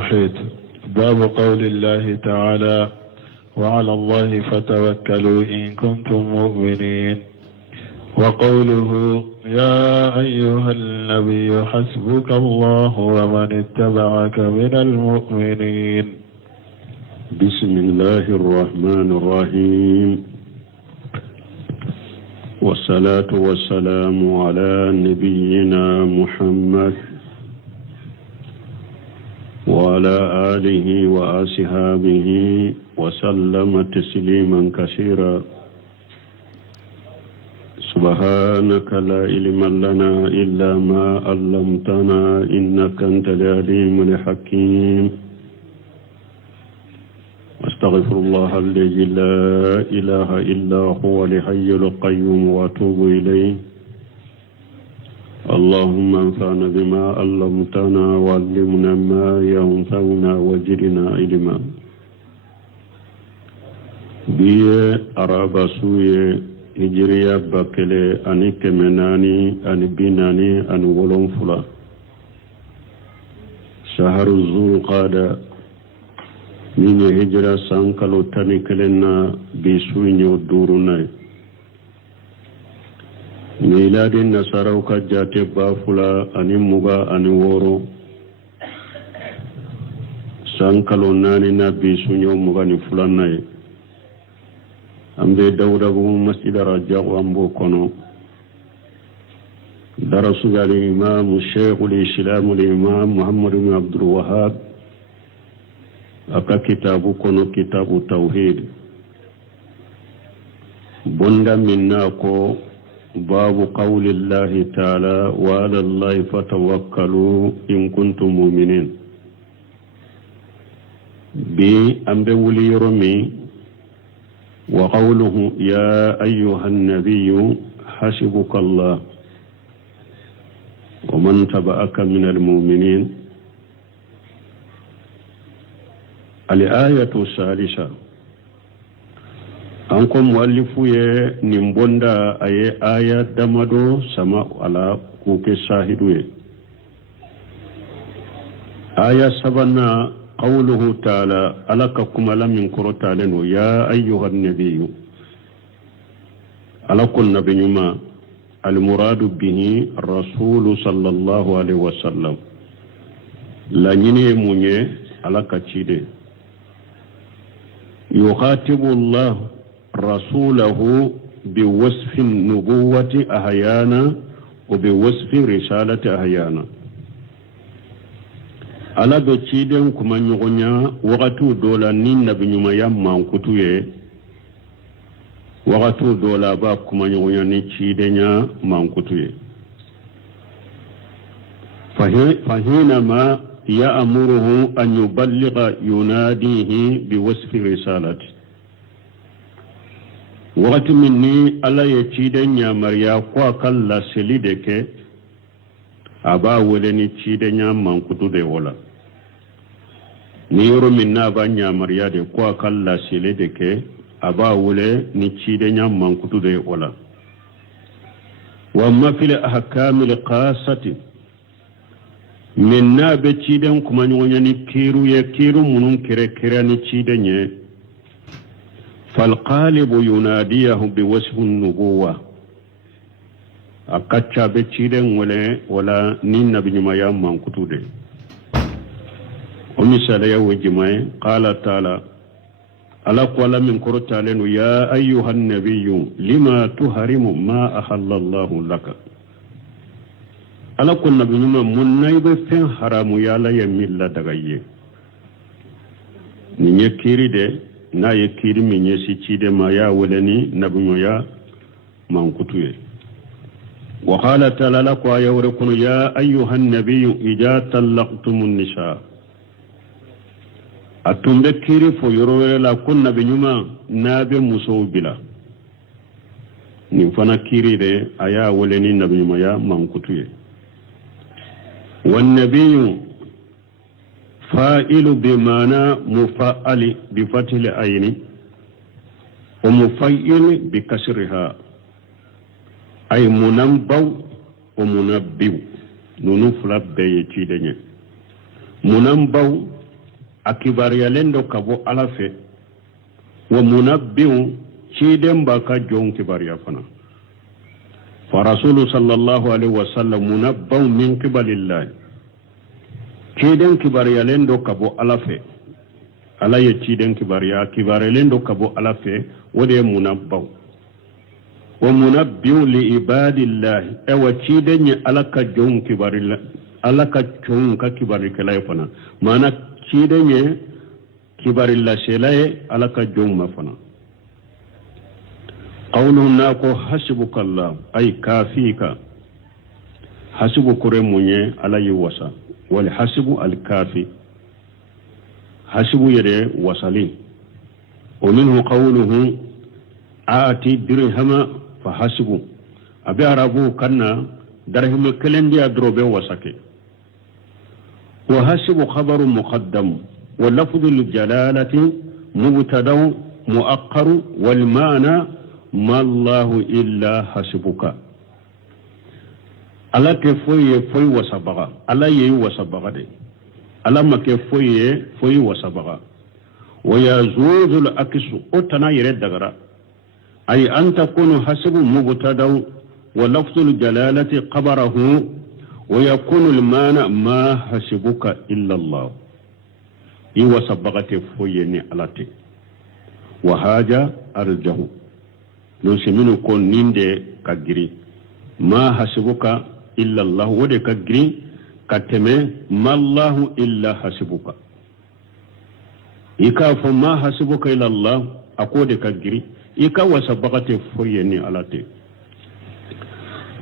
باب قول الله تعالى وعلى الله فتوكلوا إن كنتم مؤمنين. وقوله يا أيها النبي حسبك الله ومن اتبعك من المؤمنين. بسم الله الرحمن الرحيم، والصلاة والسلام على نبينا محمد وعلى آله وأصحابه وسلم تسليما كثيرا. سبحانك لا علم لنا إلا ما علمتنا إنك أنت العليم الحكيم. أستغفر الله الذي لا إله إلا هو الحي القيوم وأتوب إليه. اللهم انفعنا بما علمتنا وعلمنا ما ينفعنا وزدنا علما. بيه أرابا سوية هجرية بكلي أني كمناني أني بيناني أني ولون فلا شهر ذو القعدة من هجرة سانكالو تاني كلنا بسويني ودورنا. ميلاد النصارى وكجات بافلا أني مغا أني وورو سانكالو ناني نبي سويني مغا نفلانا. أمبي داود أبو مسجد رجاء أمبو كونو درس الإمام الشيخ الإسلام الإمام محمد بن عبد الوهاب أكا كتاب كونو كتاب التوحيد بندا مناكو باب قول الله تعالى وعلى الله فتوكلوا إن كنتم مؤمنين. بي أمبي ولي رمي وقوله يا أيها النبي حسبك الله ومن تبعك من المؤمنين. الآية الثالثة أنكم مؤلفوا نمبوندا أي آية دمدو سما على كوكي شاهدوا. آية سبنا قوله تعالى ألككم لم ينكر تعالى يا أيها النبي ألكم نبي ما المراد به الرسول صلى الله عليه وسلم لا يني مني ألك تشيدي. يخاطب الله رسوله بوصف النبوة أحيانا وبوصف رسالة أحيانا. ala do ciden kuma nyogonya wakatu dola nin nabi nyuma yamma nkutuye wakatu dola ba kuma nyogonya ni cidenya mankutuye. fahina ma ya'muruhu an yuballigha yunadihi biwasfi risalati. wakati minni ala ye cidenya mariya kwa kala selideke aba wele ni cidenya mankutu de wala. ni yoro minna ba nyamariya de kwa kala sele de ke aba wole ni cidenya mankutu de wala. wa ma fil ahkamil qasati minna be ciden kuma nyonya ni kiru munun kire ni cidenye fal qalibu yunadiyahu bi wasfi an-nubuwah. akacha be ciden wala ni nabi nyuma ya mankutu de. ومثال يوجمعي قال تعالى ألا قال من قرطة لنو يا أيها النبي لما تحرم ما أحل الله لك. ألا قل نبي من نايب فين حرام يالا يميل دغاية ني يكيري دي نا يكيري من يسيتي دي ما يا ولني نبي يا منكتوي. وقال تعالى لك ويوركن يا أيها النبي إذا طلقتم النساء. atumbe kiri fo yorowere la kunna be nyuma nabe muso bila ni fana kiri de aya wole ni nabi nyuma ya mankutuye. wan nabiyyu fa'ilu bi mana mufa'ali bi fathil ayni wa mufa'il bi kasriha ay munabbaw ومنبئ ننفل بيتي دنيا منبو akibar yalendo kabo alafe wa munabbiu ciden baka jon kibar ya fana fa rasulu sallallahu alaihi wasallam munabbau min qibalillahi ciden kibar yalendo kabo alafe ala ye ciden kibar yalendo kabo alafe wode munabbau wa munabbiu li ibadillahi ewa ciden ye alaka jon kibarilla alaka jon ka kibarikala fana mana ciden ye kibarilla shelaye alaka jon mafana qawlu nako hasbukallah ay kafika hasbu kuremunye alayi wasa wal hasbu al kafi hasbu yede wasali wa minhu qawluhu aati dirhama fa hasbu abi arabu kanna darham kalendi adrobe wasake wa hasbu khabaru muqaddam wa lafdhu al jalalati mubtada muaqqar wal ma'na ma Allahu illa hasbuka ala ke foye foy wasabaga ala ye wasabaga de ala make foye wasabaga wa yazuzul aksu otana yere dagara ay an takunu hasbu mubtada wa lafzul jalalati qabarahu wa yakunu al-mana ma hasbuka illa Allah yi wasabaga te foye ni alate wa haja arjahu no semino kon ninde kagiri ma hasibuka illa Allah wode kagiri kateme ma Allah illa hasibuka ika fo ma hasibuka illa Allah akode kagiri ika wasabaqate foyeni alate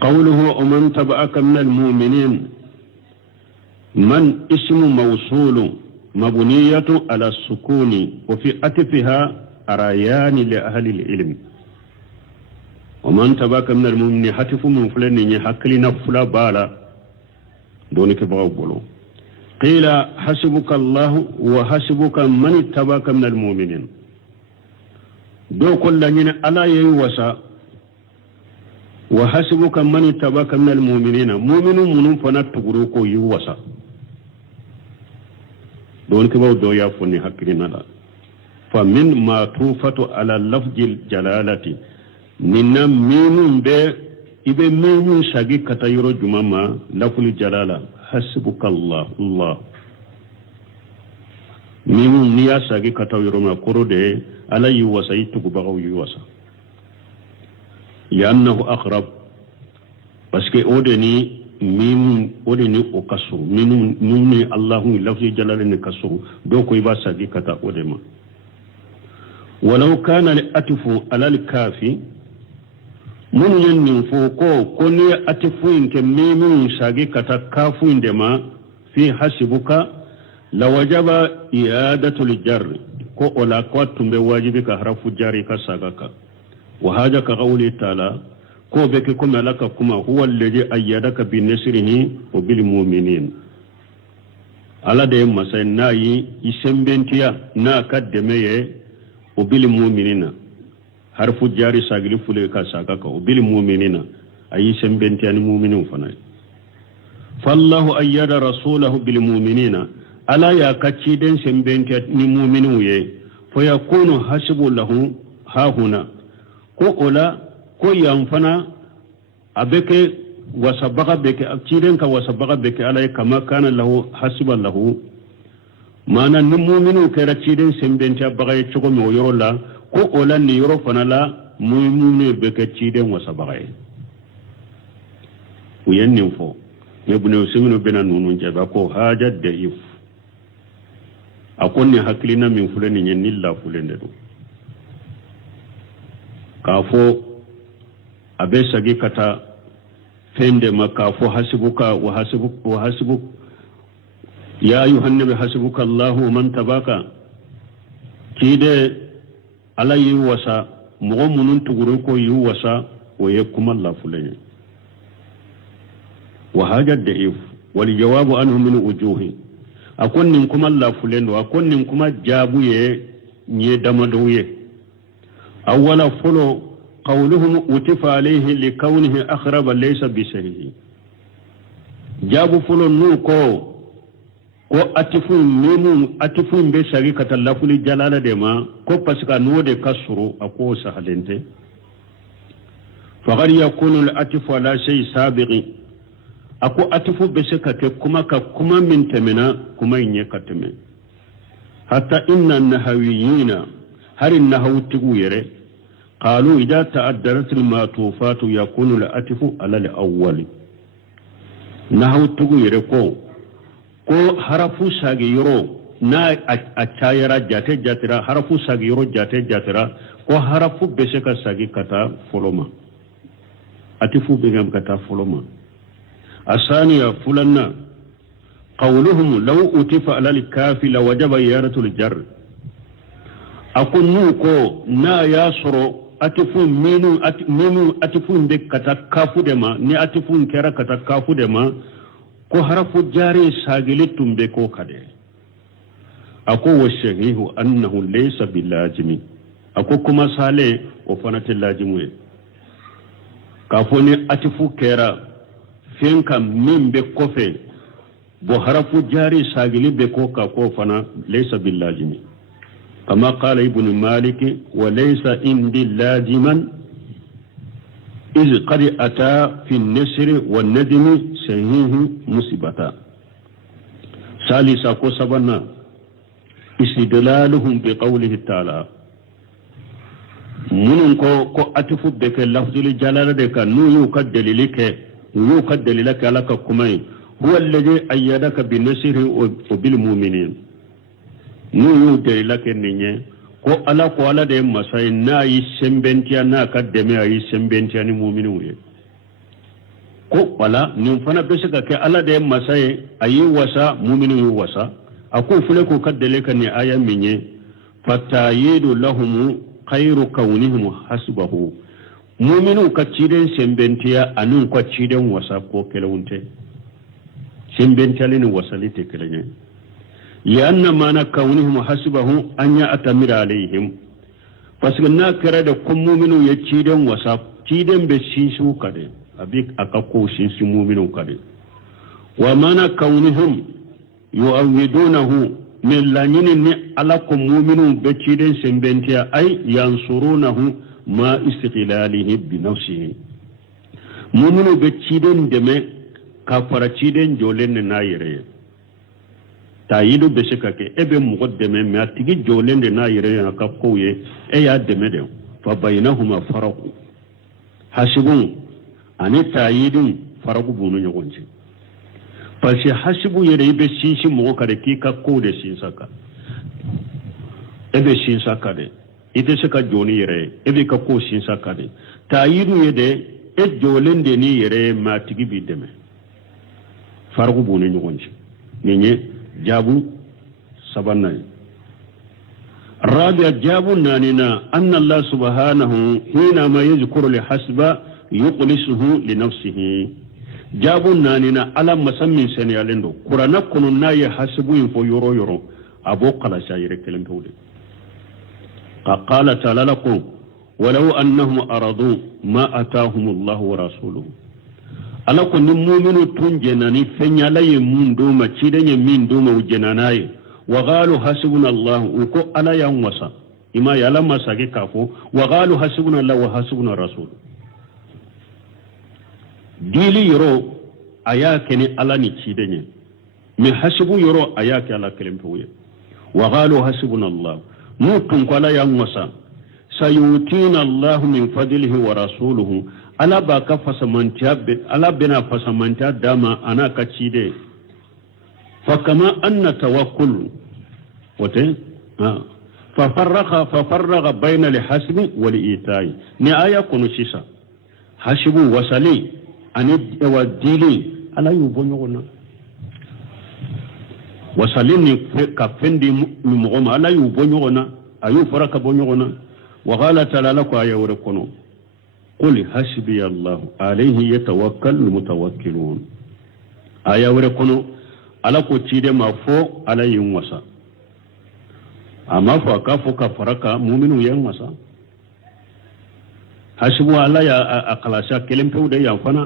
qawluhu man taba'aka min almu'minin man ismu mawsul mabniyatu ala sukuni wa fi atfiha arayani li ahli alilm ومن تباك من المؤمنين حتف من فلان يحكلنا فلا بالا دونك بغوبلو قيل حسبك الله وحسبك من تباك من المؤمنين دو كل لنا ألا يوسى وحسبك من تباك من المؤمنين مؤمن من فنتقروك يوسى دونك بغو يافني حكلنا فمن ما توفت على لفظ الجلالة nina mimun be ibe mimun shagi kata yoro jumama laful jalala hasbukallah Allah mimun niya shagi kata yoro ma korode ala yuwasa itugu bagaw yuwasa yannahu aqrab paske odeni mimun odeni okasu mimun nuni Allahu laful jalala ni kasuru do ko iba shagi kata odema walau kana li atfu ala al-kafi mun yin foko ko ne atifuin ke mimun shagi kata kafuin de ma fi hasibuka la wajaba i'adatul jar ko ola ko tumbe wajibi ka harafu jari ka sagaka wa haja ka qawli ta'ala ko be ke kuma laka kuma huwa alladhi ayyadaka bi nasrihi wa bil mu'minin ala de masai nayi isembentiya na kaddemeye wa bil mu'minina harfu jari sagili fule ka sagaka bil mu'minina ayi sembenti ani mu'minin fanai fallahu ayyada rasulahu bil mu'minina ala ya kaci den sembenti ni mu'minu ye fa yakunu hasbu lahu ha huna ko ola ko yanfana abeke wasabaga beke akiden ka wasabaga beke ala kama kana lahu hasban lahu mana ni mu'minu kera ciden sembenti abaga ye chogo mo yorola ko ola ni yoro fanala mu'minu beke ciden wasabaga uyenni fo nebune usimino bena nunun jaba ko haja daif akonni haklina min fulani nyenilla fulende do kafo abesa gi kata fende makafo hasibuka wa hasibuk ya ayuhan nabi hasibuka Allah man tabaka kide alayi wasa mo munun tuguru ko yu wasa wa yakum Allah fulani وهذا الضعيف والجواب عنه من وجوه أكون منكم الله فلان وأكون منكم جابوية يدمدوية أولا فلو قولهم أتف عليه لكونه أخرب ليس بسهيه جابوا فلو نوكو ko atifu be sagi kata lafuli jalala de ma ko pasika no de kasuru ako sahalente faqad yakunu al-atifu ala shay sabiqi ako atifu be se kake kuma min temena kuma inye kateme hatta inna nahawiyina harin nahawtigu yere qalu idha ta'addarat al-matufat yakunu al-atifu ala al-awwal nahawtigu yere ko harafu sagi yoro na a chayara jate jatira harafu sagi yoro jate jatira ko harafu beseka sagi kata foloma atifu bigam kata foloma asaniya fulanna qawluhum law utifa ala al-kafi la wajaba yaratu al-jar akunu ko na yasro atifu minu atifu de kata kafu de ma ni atifu kera kata kafu de ma ko harafu jari sagili tumbe ko kade ako washahihu annahu laysa bilajimi ako kuma sale o fanati lajimu kafoni atifu kera finka mimbe kofe bo harafu jari sagili be ko ka ko fana laysa bilajimi kama qala ibn malik wa laysa indi lajiman إذ قد أتى في النسر والندم سهيه مصيبتا ثالثا كسبنا استدلالهم بقوله تعالى من كو أتفو بك اللفظ الجلالة دك نو يقدل لك لك كمي هو الذي أيدك بالنسر وبالمؤمنين نو يقدل لك النية ko ala de masai na yi sembentia na kademe ayi sembentia ni mu'minu ye ko wala ni fana besaka ke ala de masai ayi wasa mu'minu wasa ako fule ko kaddele kan ni aya minye fatayidu lahum khairu kaunihim hasbahu mu'minu ka ciden sembentia anun ko ciden wasa ko kelunte sembentia ni wasalite kelenye لأن ما كونهم حسبه أن يأتمر عليهم فسكنا كرد كم مؤمن يتشيدن وصاب تشيدن بسيسو كده أبيك أكاكو سيسو مؤمن كده وما كونهم يؤودونه من لانين على كم مؤمن بتشيدن سنبنتيا أي ينصرونه ما استقلاله بنفسه مؤمن بتشيدن دمه كفر تشيدن جولن نايره tayidu be sheka ke ebe muqaddame ma tigi jolende na yire na kapkoye e ya deme de fa bainahuma faraqu hasibun ani tayidun faraqu bunu nyogonji parce hasibu yire be sisi mo kare ki kakko de sinsaka ebe sinsaka de ite sheka joni yire ebe kakko sinsaka de tayidu yede e jolende ni yire ma tigi bi deme faraqu bunu nyogonji ninye جابوا سبنا الرابع جابوا ناننا أن الله سبحانه حينما يذكر لحسب يقلسه لنفسه جابوا ناننا على مسمى سنيالندو قرآن كننا يحسبوا ينفو يرو أبو قلا شاير كلام تولي قال تعالى لكم ولو أنهم أرضوا ما أتاهم الله ورسوله ala ko ni mu'minu tunjenani fenyalaye mundu ma cidenye mindu ma ujenanaye wa qalu hasbuna allah ko ala yan wasa ima yala masage kafo wa qalu hasbuna allah wa hasbuna rasul dili yoro ayake ni ala ni cidenye mi hasbu yoro ayake ala kelempoye wa qalu hasbuna allah mutun ko ala yan wasa sayutina allah min fadlihi wa rasuluhu ala ba ka fasamantiya ala bina fasamantiya dama ana ka cide fa kama anna tawakkul wote fa farraga bayna al-hasbi wal itai ni aya kunu sisa hasibu wasali ani wadili ala yubonyona wasali ni ka fendi mu goma ala yubonyona ayu faraka bonyona wa qala ta'ala la ko aya wore kono قل حسبي الله عليه يتوكل المتوكلون آية ورقنو على كتير ما فو على يومسا أما فكافو كفركا مؤمن يومسا حسبوا الله يا أقلاشا كلم تودي ينفنا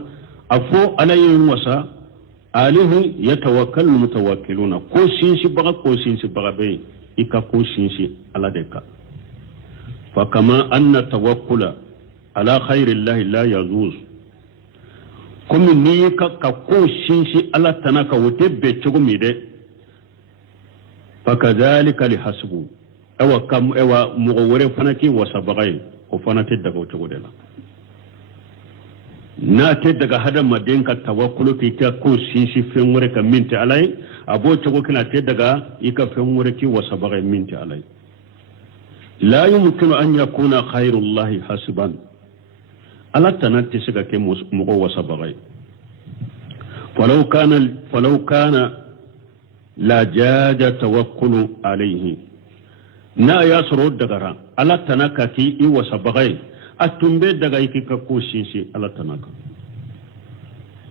أفو على يومسا alihi yatawakkalu mutawakkiluna ko sinsi baga be ika ko sinsi ala deka fa kama anna tawakkula ala khairi llahi la yazuz komi ni ka ko sinsi ala tanaka wote be cogo mi de fa kadhalika li hasbu ewa mugo wore fanaki wasabagay ko fanate daga cogo de la na te daga hada madin ka tawakkulu ki ta ko sinsi fen wore ka minti alai abo cogo kana te daga ika fen wore ki wasabagay minti alai la yumkinu an yakuna khairullahi hasban ala tanatti siga ke mugo wasabagay falau kana la jaja tawakkulu alayhi na yasro daga ala tanaka ki i wasabagay atumbe daga ikika ko sinsi ala tanaka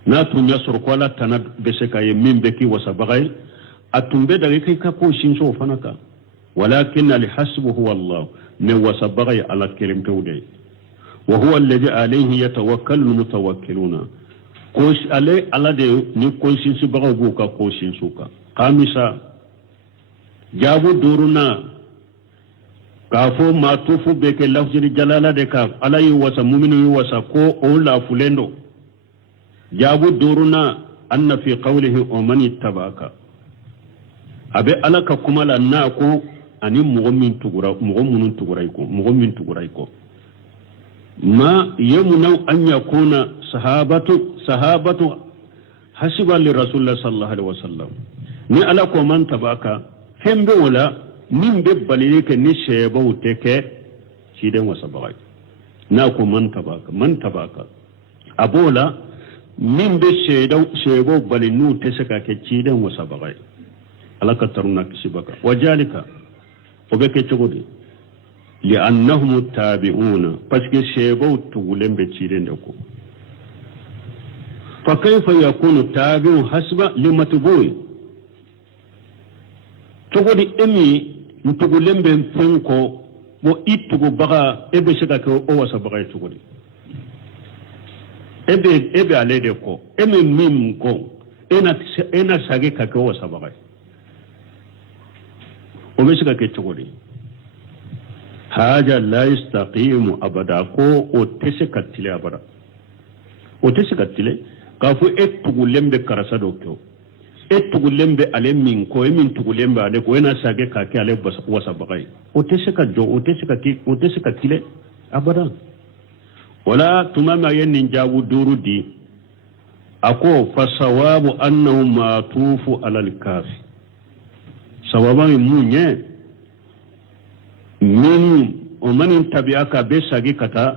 na tun yasro ko ala tanak beseka ye mimbe ki wasabagay atumbe daga ikika ko sinso fanaka walakin alhasbu huwa Allah ne wasabagay ala kelim tawde wa huwa alladhi alayhi yatawakkalu almutawakkiluna ko ale ala de ni ko sinsi baga bu ka ko sinsuka kamisa jabu duruna kafo matufu beke lafjiri jalala de ka ala yi wasa muminu yi wasa ko o la fulendo jabu duruna anna fi qawlihi o man ittabaka abe ala ka kuma la na ko ani mu'min tugurai ko ma yamuna an yakuna sahabatu hasiba li rasulullah sallallahu alaihi wasallam ni ala ko man tabaka hembe wala min be balike ni sheba uteke shi den wasa bagai na ko man tabaka abola min be sheba balinu te saka ke ci den wasa bagai ala ka taruna kisibaka wajalika obeke chogodi li annahum tabi'una parce que sheba tugulembe ci den ko fa kayfa yakunu tabi'u hasba limatbu'i togodi emi ntugulembe mpenko bo itugo baga ebe seka ko o wasa baga togodi ebe alede ko eme mim ko ena sage ka ko wasa baga o be seka ke togodi haja la yastaqimu abada ko o teseka tile abada o teseka tile ka fu etugulembe karasa dokyo etugulembe ale min ko emin tugulembe ale ko ena sage ka ke ale wasa bagai o teseka jo o teseka tile abada wala tumama yen jawu durudi ako fasawabu annahu matufu alal kafi sawaba munye min o manin tabiaka be sage kata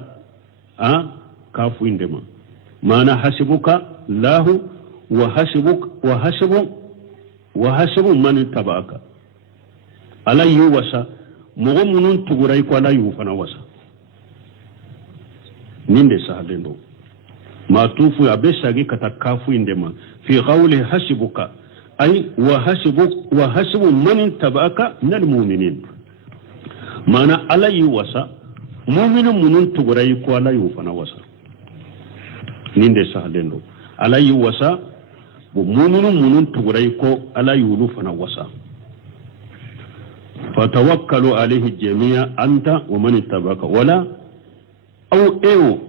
kafu indema mana hasibuka lahu وحسب من تبعك على يوسا مغمون تغراي ko ala yu fana wasa ninde sahalendo ma tufu abesagi katakafu indema fi qawli hasibuka ay wa hasibu man tabaka min almu'minin mana ala yu wasa mu'minun munun tugrai ko ala yu fana wasa ninde sahalendo ala yu wasa mu'minun tugrai ko ala yu fana wasa fatawakkalu alayhi jami'a anta wa man tabaka wala aw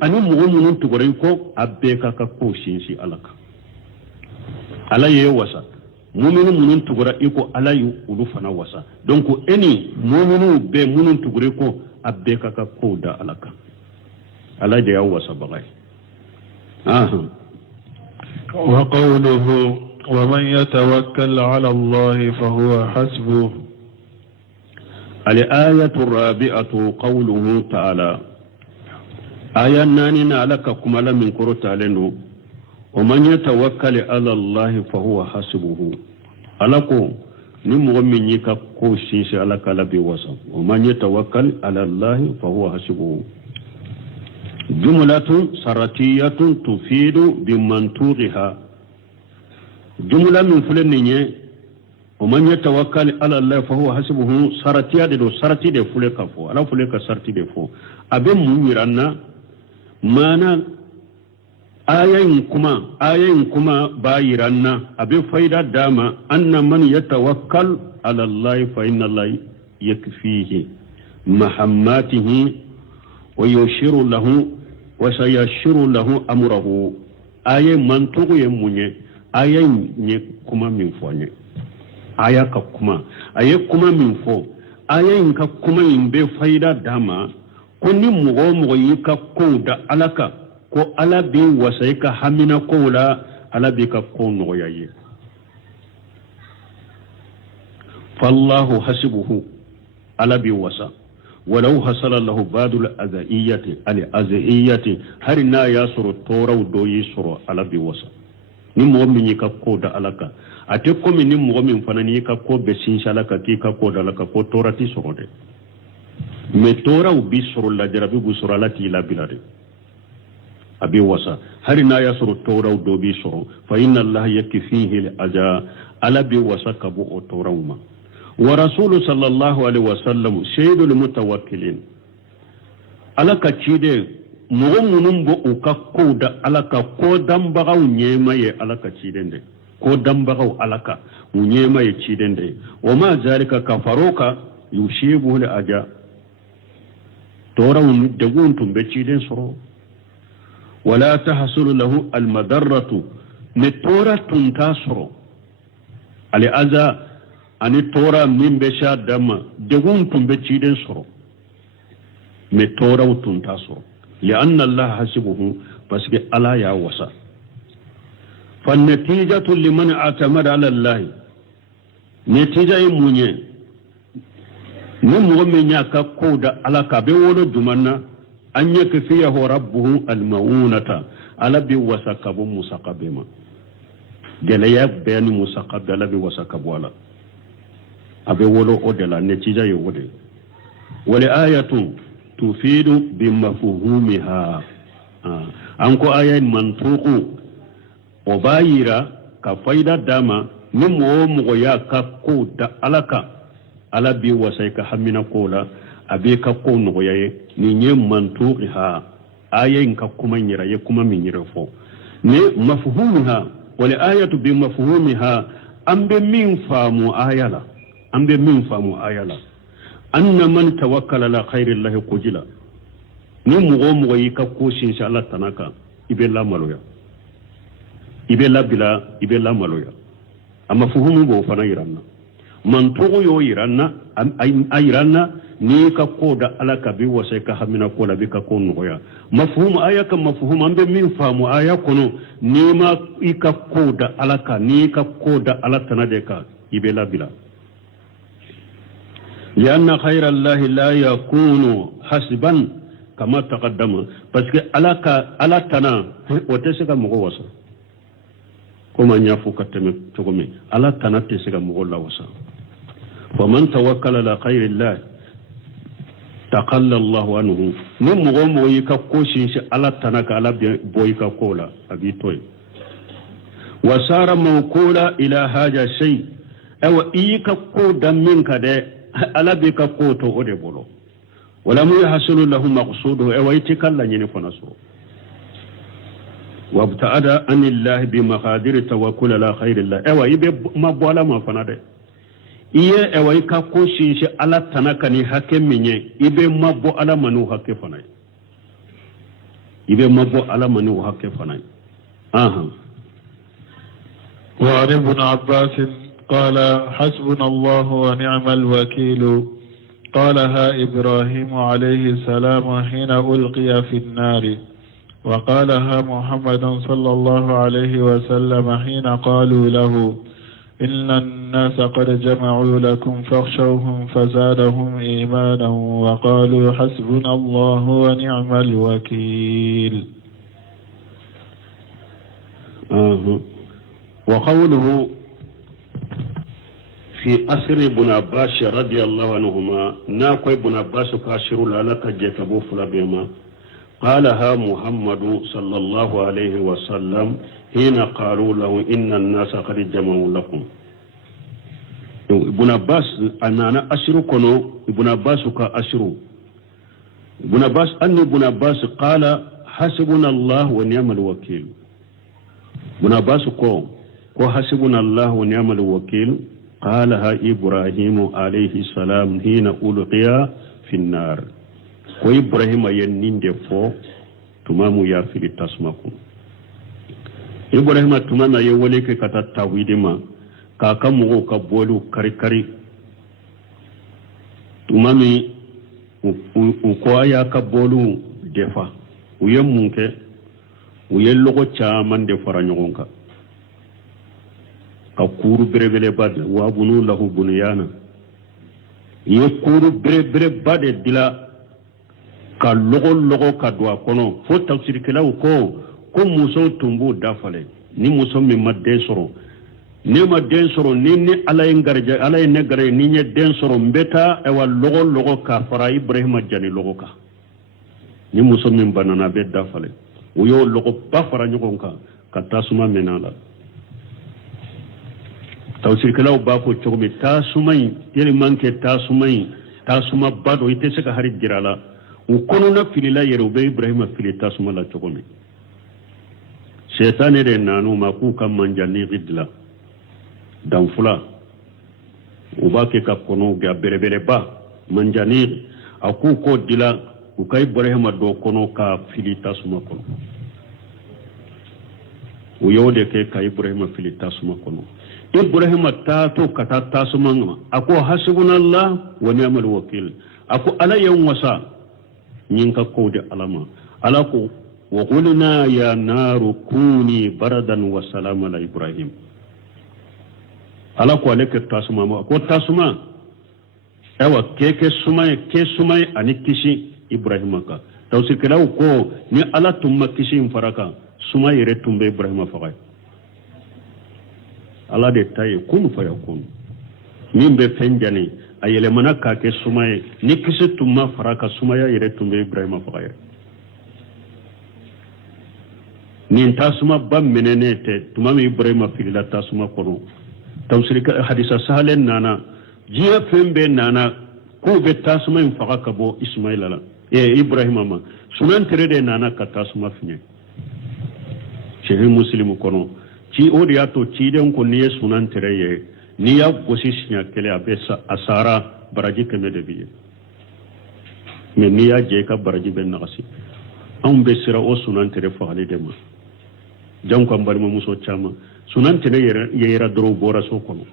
ani mu'minun tugrai ko abeka ka ko shinshi alaka ala yu wasa mu'minun tugrai ko ala yu fana wasa donc eni mu'minu be munun tugrai ko abeka ka ko da alaka ala da yawa wasa bagai وقوله ومن يتوكل على الله فهو حسبه. الآية الرابعة قوله تعالى آية نانينا لك كمالا من كرة علينا ومن يتوكل على الله فهو حسبه ألكو نمو من يكا كوشيش ألك لبي وصف ومن يتوكل على الله فهو حسبه جملة سرطية تفيد بمنطوقها جملة من فلنية ومن يتوكل على الله فهو حسبه سرطية دو سرطي دو فلك فو على فلك سرطي دو فو أبي مميرانا مانا ayan kuma bayiranna abin faida dama anna man yatawakkal ala Allah fa inna Allah yakfihi mahammatihi wa yushiru lahu wa sayashiru lahu amrahu ayan man tuye munye ayan ne kuma min fonye aya ka kuma aye kuma min fo ayan ka kuma in be faida dama ko ni mugo yi ka ko da alaka ko ala bi wasai ka hamina ko la ala bi ka ko no yayi fallahu hasibuhu ala bi wasa walau hasala lahu badul azaiyati har na yasuru torau do yisuru ala bi wasa ni mo min ka ko da alaka ate ko min ni mo min fana ni ka ko be sin shalaka ki ka ko da alaka ko torati soro de me torau bi suru la jarabi bu suru ala ti la bilade abi wasa har na yasuru torau do bi suru fa inna allaha yakfihi al aja ala bi wasa kabu o torau ma wa rasulu sallallahu alaihi wasallam shaydul mutawakkilin alaka cide munun bo uka ko da alaka ko dan bagaw nyemaye alaka cidende ko dan bagaw alaka nyemaye cidende wa ma zalika kafaroka yushibu al aja toraw de guntum be ciden soro wala tahsulu lahu al madarratu ne toratun tasoro ali aza ani tora min be sha dama de guntum be ciden soro me toraw tun tasoro لأن الله حسبه بس ألا يا وسا فالنتيجة لمن اعتمد على الله نتيجة مني نمو يكاكود على كبير دمنا أن يكفيه ربه المؤونة على بوسكب مسقبما جليا بين مسقب على بوسكب ولا أبي ولو أدلا نتيجة يودي ولآية تفيد بمفهومها أنكو آية منطوق وبايرا كفايدة داما نمو مغيا كاكو دا ألكا ألا بي وسيكا حمينا قولا أبي كاكو نغيا نيني منطوقها آية كاكوما نيرا يكوما من يرفو مفهومها والآية بمفهومها أم بمين فامو آية لا أم بمين فامو آية لا أن من توكل على خير الله قجلا نمو مغيكا كوشين شاء الله تناكا إبه لا ملويا إبه لا بلا إبه لا ملويا أما فهمه بوفنا إيرانا من توغيو إيرانا إيرانا نيكا كودا على كبي وسيكا همنا كولا بيكا كون نغيا مفهوم آية كمفهوم أمبه من فهم آية كونو نيما إيكا كودا على كا نيكا كودا على تناديكا إبه لا بلا لأن خير الله لا يكون حسبا كما تقدم بس على تنا وتسكا مغوسا كما نيافو كتم تقومي على تنا تسكا مغولا وسا فمن توكل على خير الله تقل الله عنه من مغوم ويكا كوشين على تنا على بويكا كولا أبي توي وصار موكولا إلى هذا الشيء أو إيكا كودا منك ده ala be ka koto o de bolo wala mu yahsulu lahu maqsuduhu e wayti kala nyini fonaso wabtaada anillahi bi maqadir tawakkul ala khairillah e way be mabwala ma fanade iye e way ka ko shinshi ala tanaka ni hakke minye ibe mabbo ala manu hakke fanay ibe mabbo ala manu hakke fanay aha wa ibn abbas قال حسبنا الله ونعم الوكيل قالها إبراهيم عليه السلام حين ألقي في النار وقالها محمد صلى الله عليه وسلم حين قالوا له إن الناس قد جمعوا لكم فاخشوهم فزادهم إيمانا وقالوا حسبنا الله ونعم الوكيل وقوله في أسر ابن عباس رضي الله عنهما ناكو ابن عباس كاشر لك جكبو فلبيما قالها محمد صلى الله عليه وسلم حين قالوا له إن الناس قد جمعوا لكم ابن عباس أنا أشر كنو ابن عباس كأشر ابن عباس أن ابن عباس قال حسبنا الله ونعم الوكيل مناباس ko حسبنا الله ونعم الوكيل قالها إبراهيم عليه السلام حين ألقي في النار ko Ibrahim yennin defo tumamu ya fili tasmakum Ibrahim tumana ye wale ke kata tawhidima ka kamu ka bolu kari tumami ko aya ka bolu defa uye munke uye logo chaman de fara nyogonka ka kuru berebele bad wa bunu lahu bunyana ye kuru berebele bad dila ka logo ka dwa kono fo tafsir kelaw ko muso tumbu dafale ni muso mi madde soro ni madde soro ni alay ngarja alay negare ni nye den soro mbeta e wa logo ka fara Ibrahim jani logo ka ni muso min banana be dafale uyo logo ba fara nyogonka ka tasuma menala tawsir kelaw ba ko chogobe tasumai yeli manke tasuma bado ite seka hari girala ukono na filila yerube Ibrahim fili tasuma la chogobe Shetani de nanu maku kam manjani gidla dan fula ubake ka kono ga berebere ba manjani aku ko dila ukai Ibrahim do kono ka fili tasuma kono uyode ke ka Ibrahim fili tasuma kono Ibrahim ta to kata tasuma ako hasbunallah wa ni'mal wakil ako ala yan wasa nyinka ko de alama alako وقلنا يا نار كوني بردا وسلاما على إبراهيم ala ko aleke tasuma mo ko tasuma ewa keke sumay ani kisi Ibrahim ka tawsir kala ko ni ala tumma kisi faraka sumay re tumbe Ibrahim fa ala de tay kun fa yakun min be fenjani ayele manaka ke sumay ni kisi tumma faraka sumay re tumbe Ibrahim fa nin tasuma bam menene te tumami Ibrahim filila tasuma kono tawsirika hadisa sahalen nana jiya fembe nana ko be tasuma in faka kabo Ismaila la Ibrahim ma sunan terede nana ka tasuma finye shehe muslimu kono ci odiya to ci den ko ne sunan tereye ni ya gosi sinya kele abesa asara baraji keme de biye me ni ya je ka baraji ben nasi an be sira o sunan tere fa hale de ma janko mbal mo muso chama sunan tere yera dro bora so kono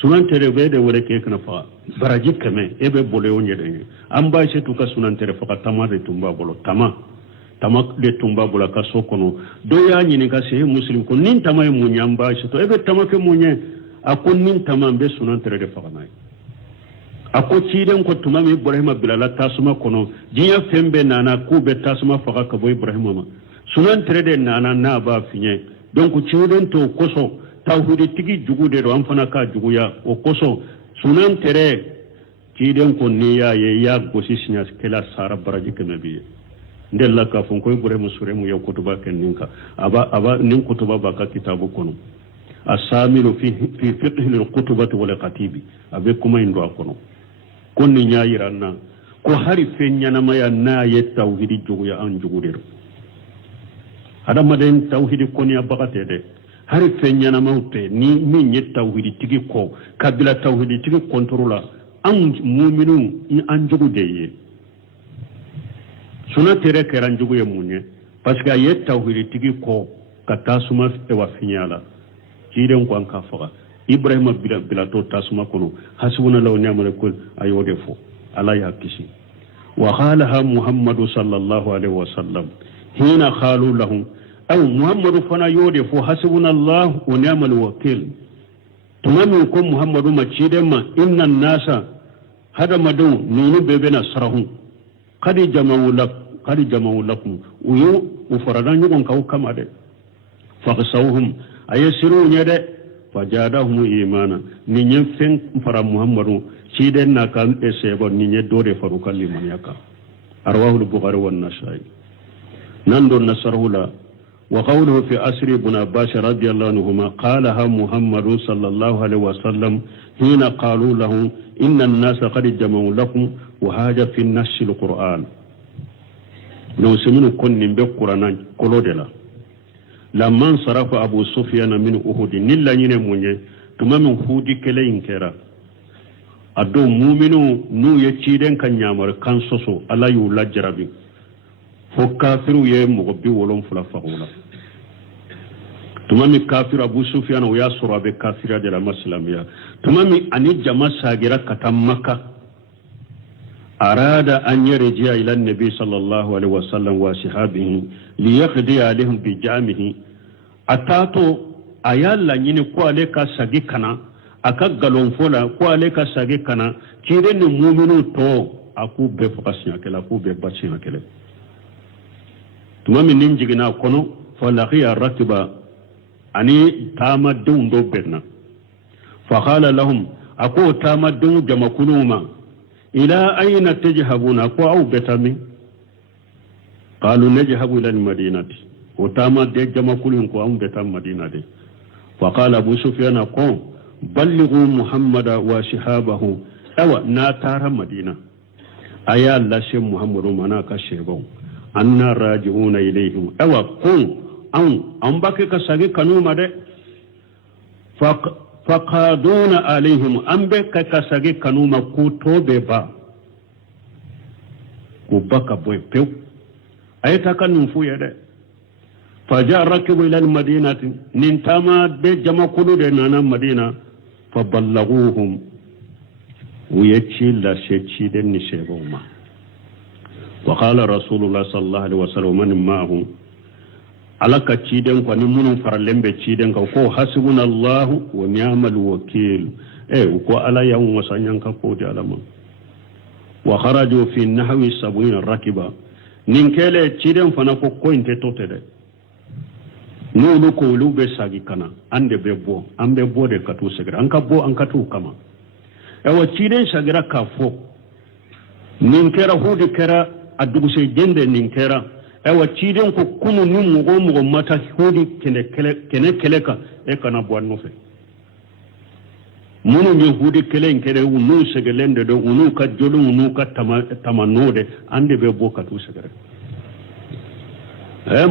sunan tere be de wala ke kana fa baraji kame ebe bole o nyede am ba se tuka sunan tere fa tama de tumba bolo tama de tumba bolo ka so kono do ya nyini ka se muslim ko nin tama e munyamba se to ebe tama ke munye akon nin tama be sunan tere de fa nai ako ciden ko tuma mi Ibrahim bilala tasuma kono jiya fembe nana ku be tasuma fa ka bo Ibrahim ma sunan trede nana na ba finye donc ciden to koso tawhid tigi jugude do am fana ka juguya o koso sunan tere ciden ko niya ye ya gosi sinya kala sara baraji kanabi ndella ka fon ko Ibrahim sure mu yaw kutuba ken ninka aba nin kutuba ba ka kitabu kono asamilu fi fiqh al-kutubati wal qatibi abe kuma indo kono konni nyaayiranna ko hari fenyana maya na ye tawhidi juguya an jugudero hada maden tawhidi koni abakate de hari fenyana mawte ni min ye tawhidi tigi ko kabila tawhidi tigi kontrola an mu'minu an jugude ye suna tere keran juguye munye parce que ye tawhidi tigi ko katasuma e wa finyala kiden ko an kafa Ibrahim bila to tasuma kono hasbuna law ni'mal wakil ayode fo ala ya kisi wa qalaha Muhammadu sallallahu alaihi wasallam hina qalu lahu aw Muhammadu fana yode fo hasbuna Allah wa ni'mal wakil tumamu ko Muhammadu macide ma inna nasa hada madu nunu bebe na sarahu qad jama'u lakum uyu ufaradan yugon kaw kamade faqsawhum ayasiru nyade fajadahum imana ni nyen fen fara Muhammadu ciden na kan esebo ni nye dore faru kalliman yaka arwahu al-Bukhari wa an-Nasa'i nando nasarhula wa qawluhu fi asri ibn Abbas radiyallahu anhuma qalaha Muhammadu sallallahu alaihi wasallam hina qalu lahu inna an-nasa qad jama'u lakum wa haja fi an-nash al-Qur'an no seminu konni be qur'ana kolodela lamman sarafa abu sufyan min uhud nilla nyine munye tuma min hudi kele inkera ado mu'minu nu ye ciden kan nyamar kan soso ala yu lajrabi fo kafiru ye mo bi wolon fula faqula tuma mi kafir abu sufyan o ya sura be kafira de la maslamiya tuma mi ani jama sagira katam makka arada an yarji'a ila an-nabi sallallahu alaihi wasallam wa sahabihi li yaqdi alaihim bi jamihi atato ayalla nyini ko ale ka sagi kana aka galon fola ko ale ka sagi kana kire ni mu'minu to aku be fakasinya kala ku be bacina kala tuma min ninjigina kono fa laqiya rakiba ani tamadun do benna fa qala lahum aku tamadun jamakunuma ila ayna tajhabuna ko au betami qalu najhabu ila al-madinati wa tamad jamakulun ko am betam madinati fa qala abu sufyan ko ballighu muhammada wa shihabahu awa na tara madina aya allah shi muhammadu mana ka shebau anna raji'una ilayhim awa kun an bake ka sage kanuma de faqaduna alaihim an be ka sage kanuma ko tobe ba ko baka boy pew ayta kanun fu yede faja rakibu ila almadinati nintama de jama kudu de nana madina faballaghuhum ويتشي لا شيء دين شيبوما وقال رسول الله صلى الله عليه وسلم من معه على كتشيدن كوني منو فرلم بتشيدن كو حسبنا الله ونعم الوكيل وكو على يوم وسنين كفودي علما وخرجوا في النحو 70 راكبا نينكله تشيدن فنكو كوينتي توتده نولو كولو بساغي كنا ande bebo ambe bode katu segra anka bo ankatu kama ewa ciden sagira kafo ninkera hudi kera adugu se jende ninkera ewa ciden ko kunu ni mugo mata hudi kene keleka e kana bo nufe munu ni hudi kele nkere unu segelende do unu ka jolu unu ka tamanode ande be bo katu segere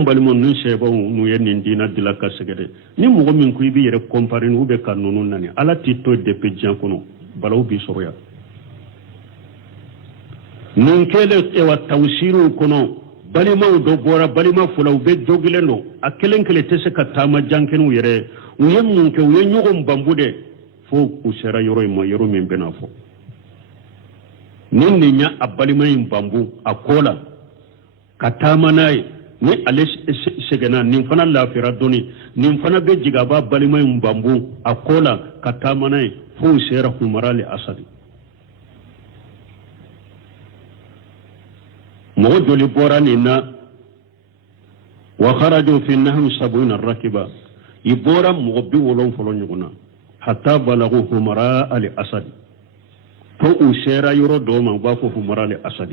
mbali mon nu sebo nu yenni dina dilaka segere ni mugo min ku bi yere compare nu be kanunu nani ala tito de pejan kono balaw bi soroya nun kele e wa tawsiru kono balima do bora balima fulaw be jogilendo akelen kele tese ka tama jankenu yere uyem mun ke uyen nyugom bambude fo usera yoro mo yoro min bena fo nin ni nya abalima yin bambu akola katama nay ni ales segena nin fana lafira doni nin fana be jigaba balima yin bambu akola katama nay fo sera humarali asadi موجو لبورانينا وخرجوا في النهم 70 الركبة يبورا مغبي ولون فلون يغنا حتى بلغوا همراء لأسد فو سيرا يرو دوما وافو همراء لأسد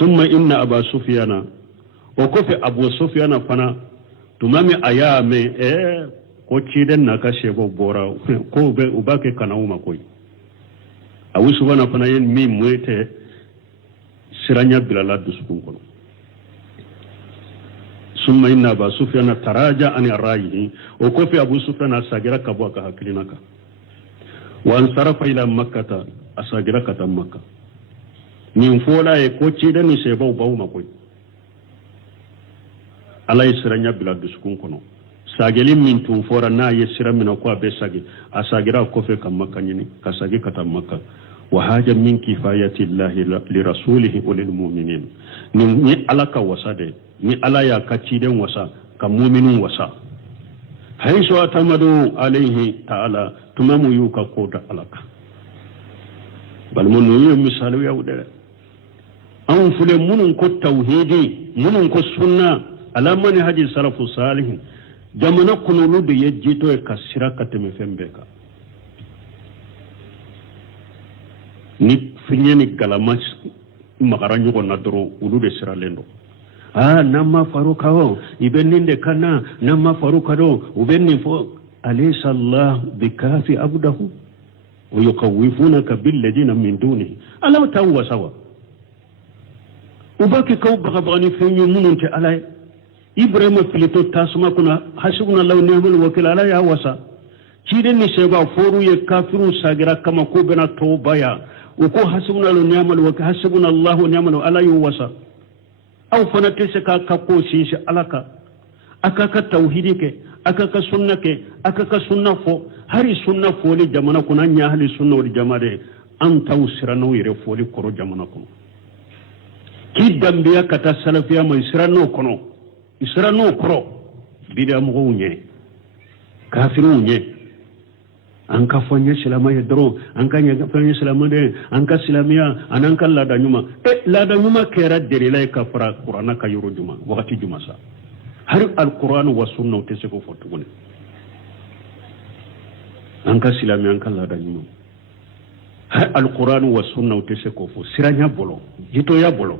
ثم إن أبا سفيان وكفي أبو سفيان فنا تمامي أيامي ko ciden na kashe bora ko be ubake kana uma koy awusu wana fana yen mi mwete siranya bilala dusukun kono summa inna ba sufyana taraja an arayi o ko fi abu sufyana sagira kabwa ka haklinaka wa ansarafa ila makkata asagira kata makka min fola e ko ciden ni sebo bawu makoy alay siranya bilala dusukun kono sageli min tun fora na yesira min ko be sagi asagira ko fe kam makka nyini ka sagi kata makka wa haja min kifayati llahi li rasulihi ulil mu'minin ni alaka wasade ni alaya kaciden wasa ka mu'minun wasa hayso atamadu alayhi ta'ala tumamu yuka ko da alaka bal mun yu misalu ya udere an fule munun ko tauhidi munun ko sunna ala man haji salafu salihin jamana kunulu de yejito e kasira kateme fembeka ni finyeni galama magaranyo ko nadro ulu de siralendo namma faruka ho ibenninde kana namma faruka do ubenni fo alaysa allah bikafi abdahu wa yuqawwifunaka bil ladina min dunihi ala tawwa sawa ubaki kaw bagabani fenyu mununte alay ibrahima filito tasuma kuna hasibuna law ni'mal wakil ala ya wasa ciden ni seba foru ye kafiru sagira kama ko bena tobaya uko hasibuna law ni'mal wakil hasibuna allah ni'mal ala ya wasa aw fana tese ka ko sisi alaka akaka tauhidi ke akaka sunna ke akaka sunna fo hari sunna fo li jamana kuna nya hali sunna wal jamade an tawsirano yire fo li koro jamana ko ki dambiya kata salafiya mo israno kono israno koro bida mo gonye kafiru nye an ka fonye silama ya dro an ka nya fonye silama de an ka silamiya anan kan lada nyuma lada nyuma kera dere lay ka fara qur'ana ka yoro juma wakati juma sa har alquran wa sunna te se ko fotu gone an ka silamiya an kan lada nyuma har alquran wa sunna te se ko fo siranya bolo jito ya bolo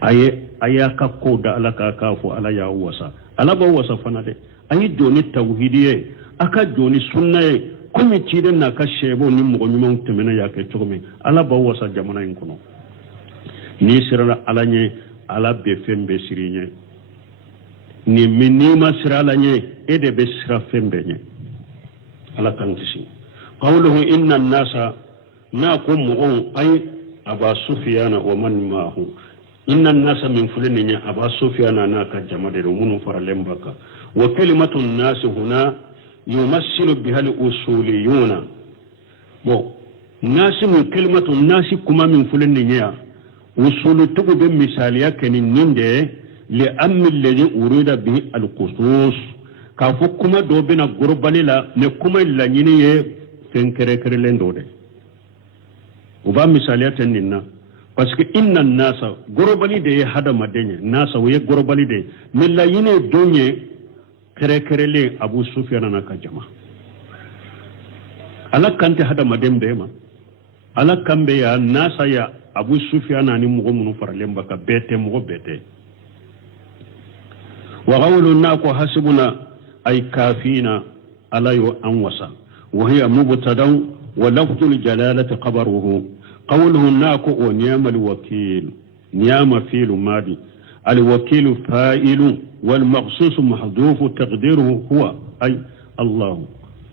aya ka ko da alaka ka fo ala ya wasa ala ba wasa fana de ayi doni tauhidiye aka doni sunnaye komi ciden na ka shebo ni mo nyuma temena ya ke chogome ala ba wasa jamana in kono ni sirala ala nye ala be fembe sirinye ni minima sirala nye ede be sira fembe nye ala kantisi qawluhu inna an-nasa na kum mu'un ay aba sufyana wa man ma'ahu inna an-nasa min fulani aba sufyana na ka jamade munu faralembaka wa kalimatu an-nas huna yumassilu biha al-usuliyuna bo nasi min kalimatu an-nas kuma min fulani ya usulu tugu be misaliya kenin ninde li ammi alladhi urida bihi al-qusus ka fu kuma do bina gurbalila ne kuma la nyini ye fenkere kere lendo de uba misaliya teninna parce que inna nasa gorobali de hada madenye nasa we gorobali de milla yine donye kere kere le abu sufyan na kajama ala kante hada madem de ma ala kambe ya nasa ya abu sufyan ni mugo munu farlemba ka bete mugo bete wa qawlu naqu hasibuna ay kafina ala yu anwasa wa hiya mubtada wa lafdul jalalati qabruhu قوله ناكو ونعم الوكيل نعم فيل ماضي الوكيل فاعل والمخصوص محذوف تقديره هو أي الله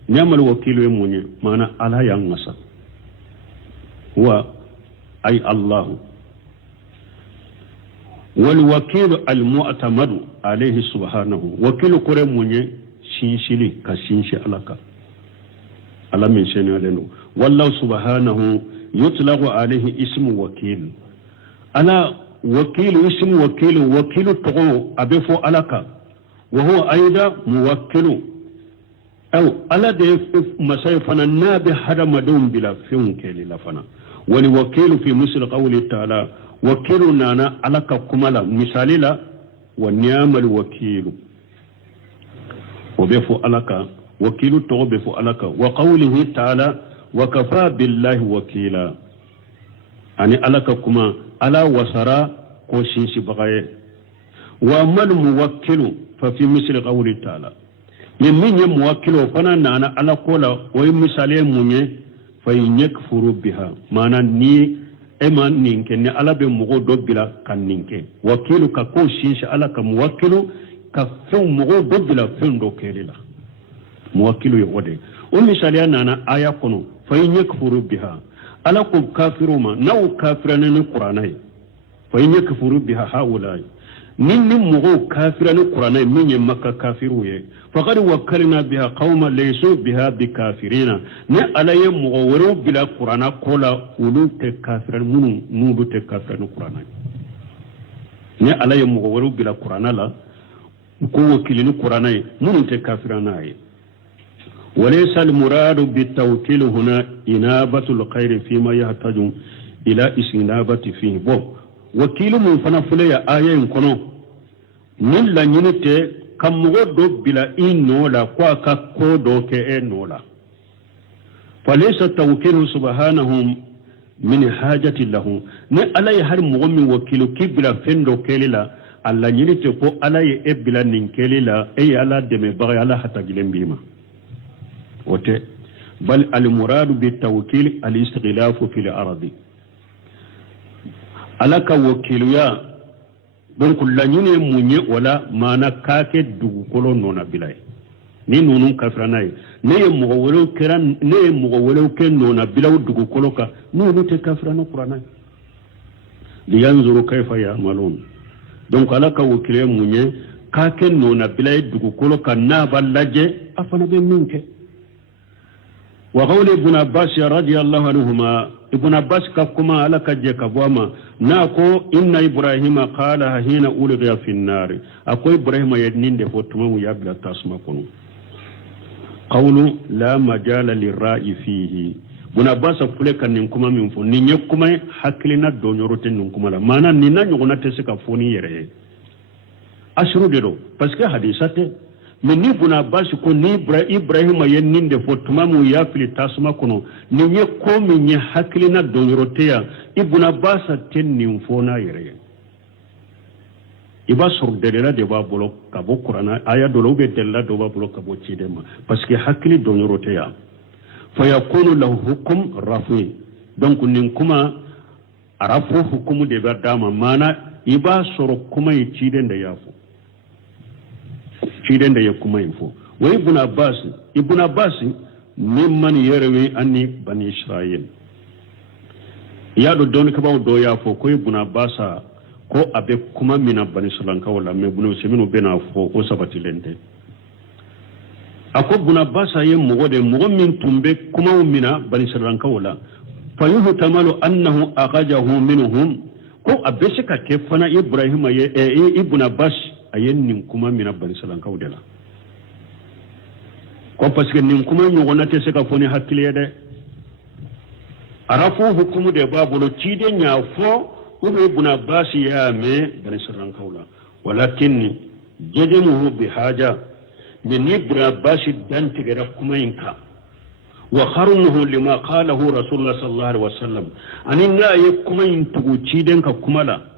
نعم الوكيل يموني معنى على ينصى هو أي الله والوكيل المعتمد عليه سبحانه وكيل كرموني شينشلي كشينشي ألكا على من شنو والله سبحانه يطلق عليه اسم وكيل أنا وكيل اسم وكيل تقو أبفو ألكا وهو أيضا موكل أو ألا دي مسايفنا نابي حدا مدوم بلا فيون كيلي لفنا ولوكيل في مثل قوله تعالى وكيلنا أنا ألكا كمالا مثالي لا ونعم الوكيل وبفو ألكا وكيل تقو بفو ألكا وقوله تعالى وكفى بالله وكيلا أني ألك كما ألا وسرا كوشيش بغاية وأما الموكل ففي مثل قول تعالى يمين يموكل فانا أنا ألا قولا ويمثالي مني فإن يكفر بها مانا ني إما نينك ني ألا بمغو دوبلا كان نينك وكيل كوشيش ألا كموكل كفو مغو دوبلا فين دو كيرلا موكل يودي ومثالي أنا آية كنو فإن يكفروا بها ألقوا كافروا ما نو كافرين القرآن فإن يكفروا بها هؤلاء من مغو كافرين القرآن من يمكا كافروا فقد وكلنا بها قوما ليسوا بها بكافرين نا على يمغوروا بلا قرآن قولا أولو تكافرين منو نودو تكافرين القرآن نا على يمغوروا بلا قرآن لا قوة كلين القرآن منو تكافرين وليس المراد بالتوكيل هنا إنابة الخير فيما يحتاج إلى إنابة فيه بو وكيل من فنفلية آية ينكنو من لا ينتي كم غدو بلا إن نولا قواكا كودو كأن نولا فليس التوكيل سبحانه من حاجة له ني ألا يهر مغمي وكيل كبلا فندو كيللا ألا ينتي كو ألا يأبلا ننكيللا أي ألا دمي بغي ألا حتى جلن بيما وتي بل المراد بالتوكيل الاستغلاف في الأرض alaka wakiluya donc lañine muñe wala mana kake dugukolo nona bilay ni nunun kafiranaye ne ye mogo welew kera ne ye mogo welew ke nona bilaw dugukolo ka nunu te kafirana qur'anaye liyanzuru kayfa ya'malun donc alaka wakiluya muñe kake nona bilay dugukolo ka na ballaje afana be minke wa qawli ibn abbas radiyallahu anhuma ibn abbas kakuma ala kaje kabwama nako inna ibrahima qala hina ulghiya fi an-nar ako ibrahima yadninde fotuma ya bila tasma kono qawlu la majala lira'i fihi ibn abbas fule kan nin kuma min fo ni nyekuma haklina do nyorote nin kuma la mana ni na nyogona te sika foni yere ashru dedo parce que hadisate mais ni buna bashi ko ni ibrahima yenninde fo tumamu ya fili tasuma kono ni nye ko mi nye haklina donyoroteya ibuna basa tenni fona yere iba sur delela de ba bolo ka bo qur'ana aya do lobe della do ba bolo ka bo chidema parce que hakli donyoroteya fa yakunu lahu hukm rafi donc nin kuma arafu hukumu de ba dama mana iba soro kuma yi chidende yafo chidende ya kuma info wa ibn abbas mimman yarwi anni bani israil ya do don ka bawo do ya fo ko ibn abbas ko abe kuma mina bani israil ka wala me bunu semino bena fo ko sabati lende ako ibn abbas ye mugo min tumbe kuma mina bani israil ka wala fa yuhtamalu annahu aqajahu minhum ko abe shika ke fana ibrahim ye ibn abbas ayen nin kuma mina bani salan kawdela ko parce que nin kuma nyogona te seka foni hakkile de arafu hukumu de babulo cide nya fo ube buna basi ya me bani salan kawla walakin jademu bi haja min ibra basi dan tigara kuma inka wa kharnuhu lima qalahu rasulullah sallallahu alaihi wasallam aninna yakuma intugo ciden ka kumala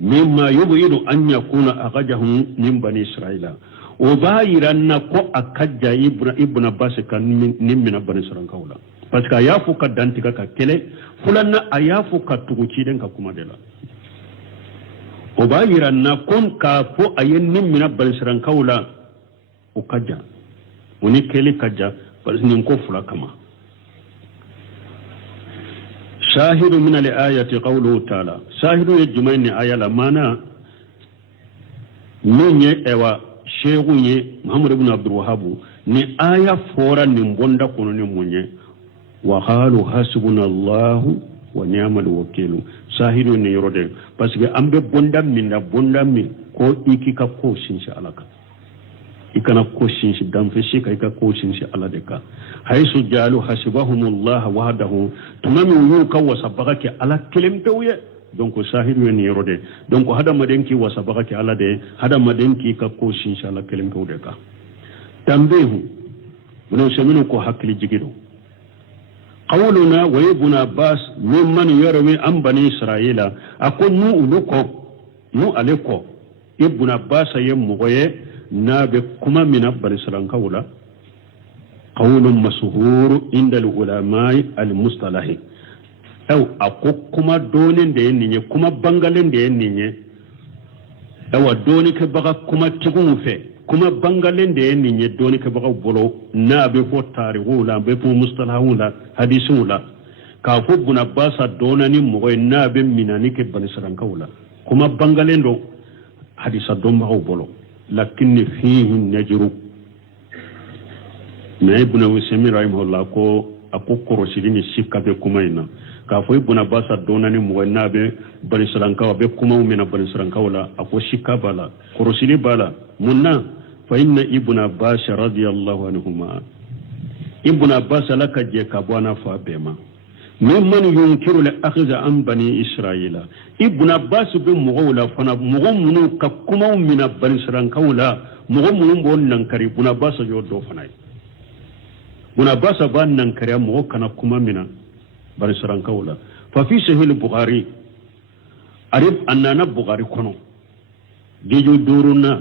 مما يبين أن يكون أخرجهم من بني إسرائيل وبايرنا كو أكجا ابن عباس كان من بني إسرائيل كولا parce que ayafu ka dantika ka kele fulanna ayafu ka tuguci den ka kuma dela وبايرنا كون كافو أين من بني إسرائيل كولا وكجا وني كلي كجا بس نكو فلا كما شاهد من الآية قوله تعالى شاهد يجمعين آية لمانا من يأوى شيخوني محمد بن عبد الوهاب ni aya fora ni mbonda kono ni munye wa qalu hasbuna Allah wa ni'mal wakeel shahidu ni yorode parce que ambe bonda mi ko ikika ko insha Allah ikana ko shinshi damfe shika ika ko shinshi ala deka haisu jalu hasibahumullah wahdahu tumami yuka wasabaka ala kelempewe donc shahidu ni yorode donc hada madenki wasabaka ala de hada madenki ka ko shinshi ala kelempewe deka tambehu wono semino ko hakli jigido qawluna wa ibn abbas mimman yarwi an bani israila akunu uluko nu aleko ibn abbas yemmoye nabe kuma min bani israila kawla qawlun mashhur inda al-ulama al-mustalah aw akukuma donen de yenni kuma bangalen de yenni awa doni ke baga kuma tigun fe kuma bangalen de yenni doni ke baga bolo nabe fo tarihu la be fo mustalahu la hadisu la ka fo buna basa donani mo nabe minani ke bani israila kawla kuma bangalen do hadisa do ma bolo lakin fihi najru na ibn Usaymin rahimahullah ko akokoro sidini sikabe kumaina ka fo ibn Abbas donani mo nabe bani salanka be kuma umena bani salanka wala ako sikabala korosili bala munna fa inna ibn Abbas radiyallahu anhuma ibn Abbas laka je kabwana fa bema mimman yunkiru li akhza an bani israila ibn Abbas be mughawla fana mughumunu ka kuma umena bani salanka wala mughumunu bon nan kari ibn Abbas yo do fana buna basa ban nan kare mu kana kuma mina bari saran kawla fa fi sahih bukhari arib annana bukhari kono deju duruna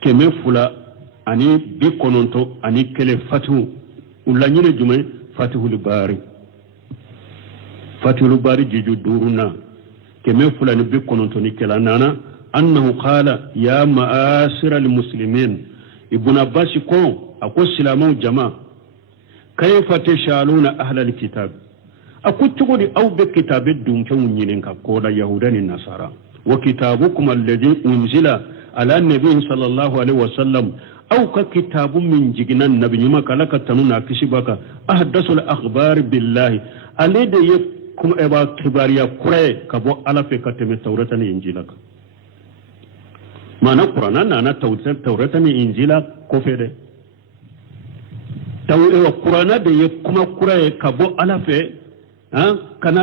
keme fula ani bi kononto ani kele fatu ulanyine fatihul bari deju duruna كما فلان بكون تنكلا نانا أنه قال يا مآسر المسلمين ابن عباس كون أقول سلامو جماعة كيف تشالون أهل الكتاب أقول تقولي أو بكتاب الدون كون ينكا قول يهودان النصارى وكتابكم الذي أنزل على النبي صلى الله عليه وسلم أو ككتاب من جنان النبي ما كلك تنونا كشبك أحدث الأخبار بالله الذي يكم أبا كباريا كري كبو ألا في كتب التوراة الإنجيلك ما نقرأنا أنا توراة الإنجيلك كفر القرآن ده يكم كري كبو ألا في كان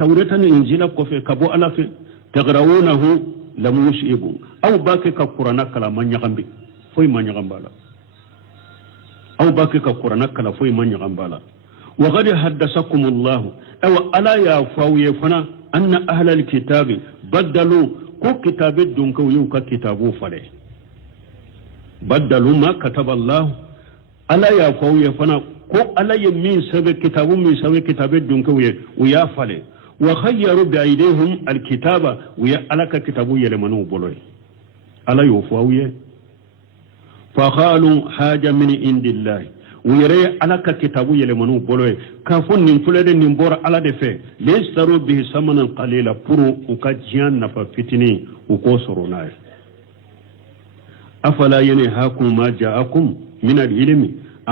توراة الإنجيلك كفر كبو ألا في تقرؤونه لم يشئبوا أو باكي كقرآن كلا من يغنبي فوي من يغنبالا أو باكي كقرآن كلا فوي من يغنبالا وقد حدثكم الله أو ألا يفاو يفنا أن أهل الكتاب بدلوا كو كتاب الدنك ويوكا كتابو فلي بدلوا ما كتب الله ألا يفاو يفنا كو ألا يمين سبي كتابو من سبي كتاب الدنك ويا فلي وخيروا بأيديهم الكتاب ويألك كتابو يلمنو بلوي ألا يوفاوية فقالوا حاجة من عند الله ويري ألك كتابو يلمنو بلوي كافون ننفلد ننبور على دفع ليستروا به ثمنا قليلا برو وكجيان نفا فتني وكوسروا ناي أفلا ينهاكم ما جاءكم من العلم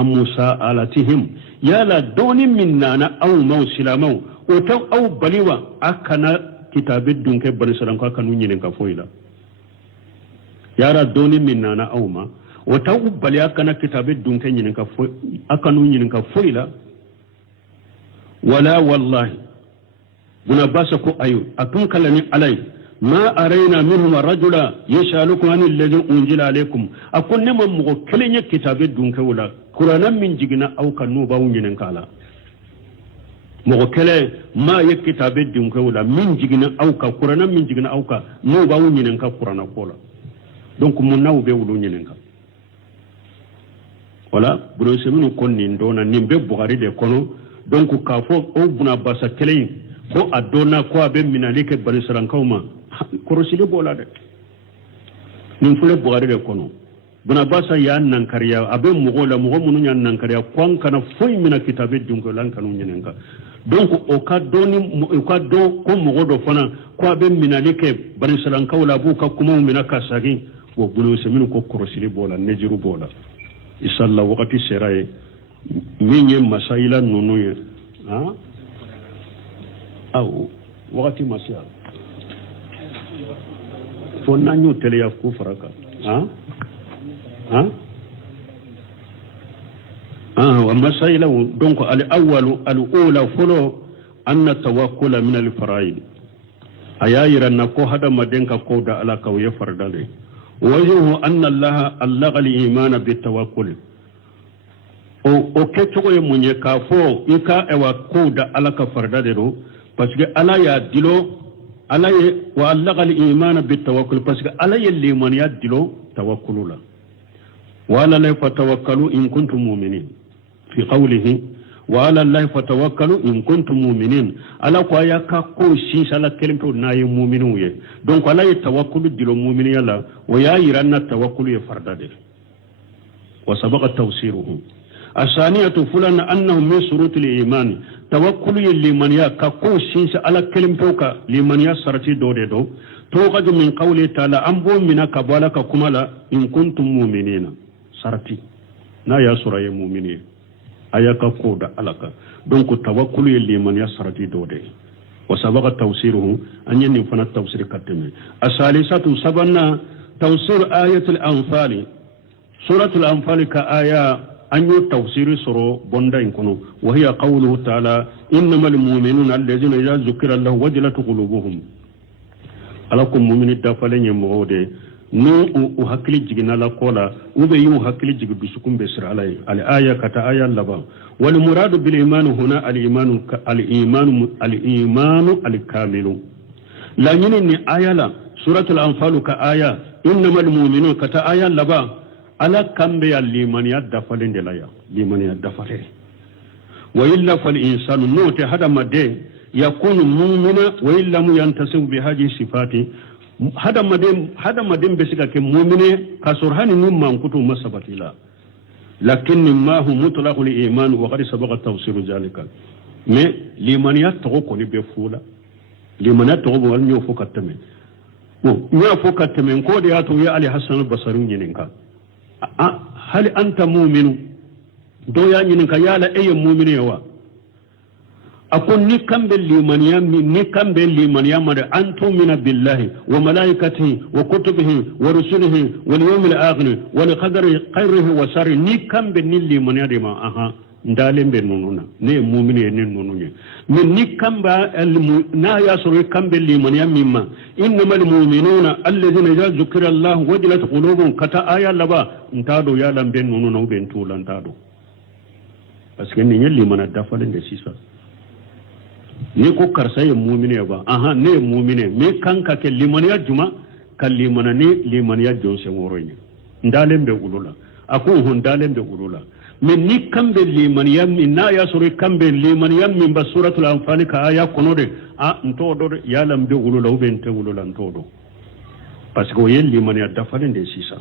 أم مساءلتهم يا لا دون مننا أو موسلامو otan au baliwa akana kitabid dunke bani salanka kanu nyinin ka foila yara doni minna auma otan u bali akana kitabid dunke nyinin ka fo akanu nyinin ka foila wala wallahi buna basa ko ayu atun kalani alai ma araina minhum rajula yashalukum an alladhi unzila alaykum akunne man mugo kelenya kitabid dunke wala qur'anan min jigina au kanu ba nyinin kala mogo kele ma ye kitabe dinko wala min jigina auka qur'ana min jigina auka no ba wunyinen ka qur'ana kola donc mun naw be wulu nyinen ka wala bulo seminu konni ndona nimbe bukhari de kono donc ka fo o buna basa kele ko adona ko abe minalike bani saran kawma korosile bola de nim fule bukhari de kono buna basa ya nan kariya abe mugo la mugo munu nyan nan kariya kwan kana foy mina kitabe dinko lan kanu nyinen ka donc o ka do ko mogo do fana ko abe minalike bani salan kawla bu ka kuma mina kasagi wo bulo seminu ko korosili bola nejiru bola isalla wakati seraye minye masaila nunu ye ha aw wakati masya fonna nyu tele ya ku faraka ومسائل دونك الأول الأولى فلو أن التوكل من الفرائض أياير أنكو هذا مدينك قود على كوي فردالي وجهه أن الله ألغى الإيمان بالتوكل o kecogo ye mun ye k'a fɔ I ka ewa kow da ala ka farida de don parce que ala y'a dilo ala ye wa allagal imana bitawakkul parce que ala ye limaniya dilo tawakkulu la wa ala la fatawakkalu in kuntum mu'minin fi qawlihi wa ala allahi fatawakkalu in kuntum mu'minin ala ko aya ka ko si sala kelimto na ye mu'minu ye donc ala ye tawakkulu dilo mu'miniya la wa ya yiranna tawakkulu ye farida de wa sabaqa tawsiruhu الثانية فلان أنه من شروط الإيمان توكل لمن يكاكو سيس على كلمة توكا لمن يسرتي دودي دو توقد من قوله تعالى أنبو منك بالك كمالا إن كنتم مؤمنين سرتي نا يا سورة مؤمنين أياكا كودا ألك دونك توكل لمن يسرتي دودي وسبق توسيره أن ينفن التوسير كتمي الثالثة سبنا توسير آية الأنفال سورة الأنفال كآية أن يتوسير سرو بوندا يكونوا وهي قوله تعالى إنما المؤمنون الذين إذا ذكر الله وجلت قلوبهم ألكم مؤمن الدفلين يمغودي نو أهكلي جينا لقولا وبيو هكلي جيب بسكم بسر علي الآية كتا آية لبا والمراد بالإيمان هنا الإيمان الكامل لا ينني آية لا سورة الأنفال كآية إنما المؤمنون كتا آية لبا ala kambe ya limaniya dafalen de la ya limaniya dafale wa illa fal insanu note hada made يكون مؤمنا وإن لم ينتصف بهذه الصفات هذا مدين بسكا كمؤمن كسرهان مما انكتو مسبت لا لكن ما هو مطلق الإيمان وقد سبق التفسير ذلك mais limaniya togo koni be fula limaniya togo bo wal fo katame bon nyo fo katame ko de ato ya ali hasan al-basri nyininka hal anta mu'minu do ya nyininka ya la ay mu'minu yawa akon ni kambe limaniya ma da antu min billahi wa malaikatihi wa kutubihi wa rusulihi wal yawmil akhir wa li qadari khairihi wa sharri ni kambe ni limaniya de ma aha ndalembe nununa ne mu'mini ne nununye min ni kamba na ya suru kambe liman ya mimma innamal mu'minuna alladhina idza zukira Allah wajilat qulubuhum kata aya laba ntado ya lambe nununa uben tulan tado parce que ni liman da falen de sisa ni ko karsa ya mu'mini ba aha ne mu'mini me kanka ke liman ya juma kal liman ni liman ya jonse woroyni ndalembe ulula akun hon ndalembe ulula min ni kambe liman yammi na ya suru kambe liman yammi ba suratul anfal ka aya konode ntodo ya lambe ulula ubente ulula ntodo parce que yel liman ya dafalen de sisa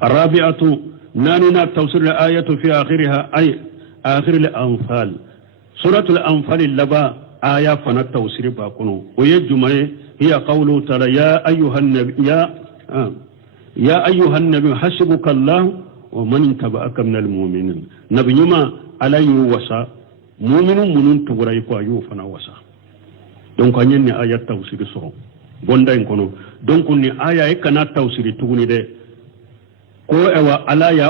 arabiatu nanina tafsir al ayatu fi akhiriha ay akhir al anfal suratul anfal laba aya fana tafsir ba kono o yejumaye hiya qawlu ta'ala ya ayyuhan nabiy ya ayyuhan nabiy hasbuka allah ومن تبعك من المؤمنين نبيما على يوسا مؤمن منون تغراي كو يوفنا وسا دونك اني ايات توسير سورو bonda en kono donc ni aya e kana tawsiri tuguni de ko ewa ala ya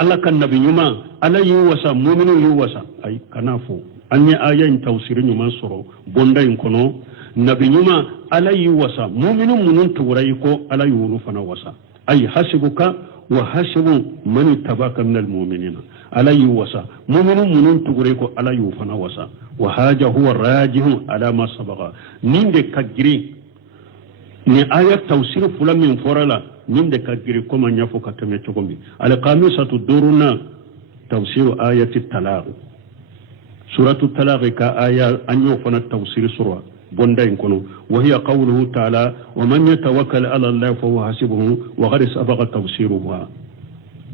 ala kan nabi nyuma ala yuwasa mu'minu yuwasa ay kana fo anni aya en tawsiri nyuma soro bonda en kono nabi nyuma ala yuwasa mu'minu munun tugurai ko ala yunu fana wasa ay hasibuka wa hasibu man tabaka min almu'minina ala yuwasa mu'minu munun tugurai ko ala yu fana wasa wa haja huwa rajihu ala ma sabaqa ninde kagiri ni aya tawsir fulan min forala ninde kagiri ko man yafo katame chogombi al qamisatu duruna tawsir ayati talaq suratu talaq ka aya anyo fana tawsir surwa bonda en kono wa hiya qawluhu ta'ala wa man yatawakkal ala allah fa huwa hasibuhu wa qad sabaqa tawsiruha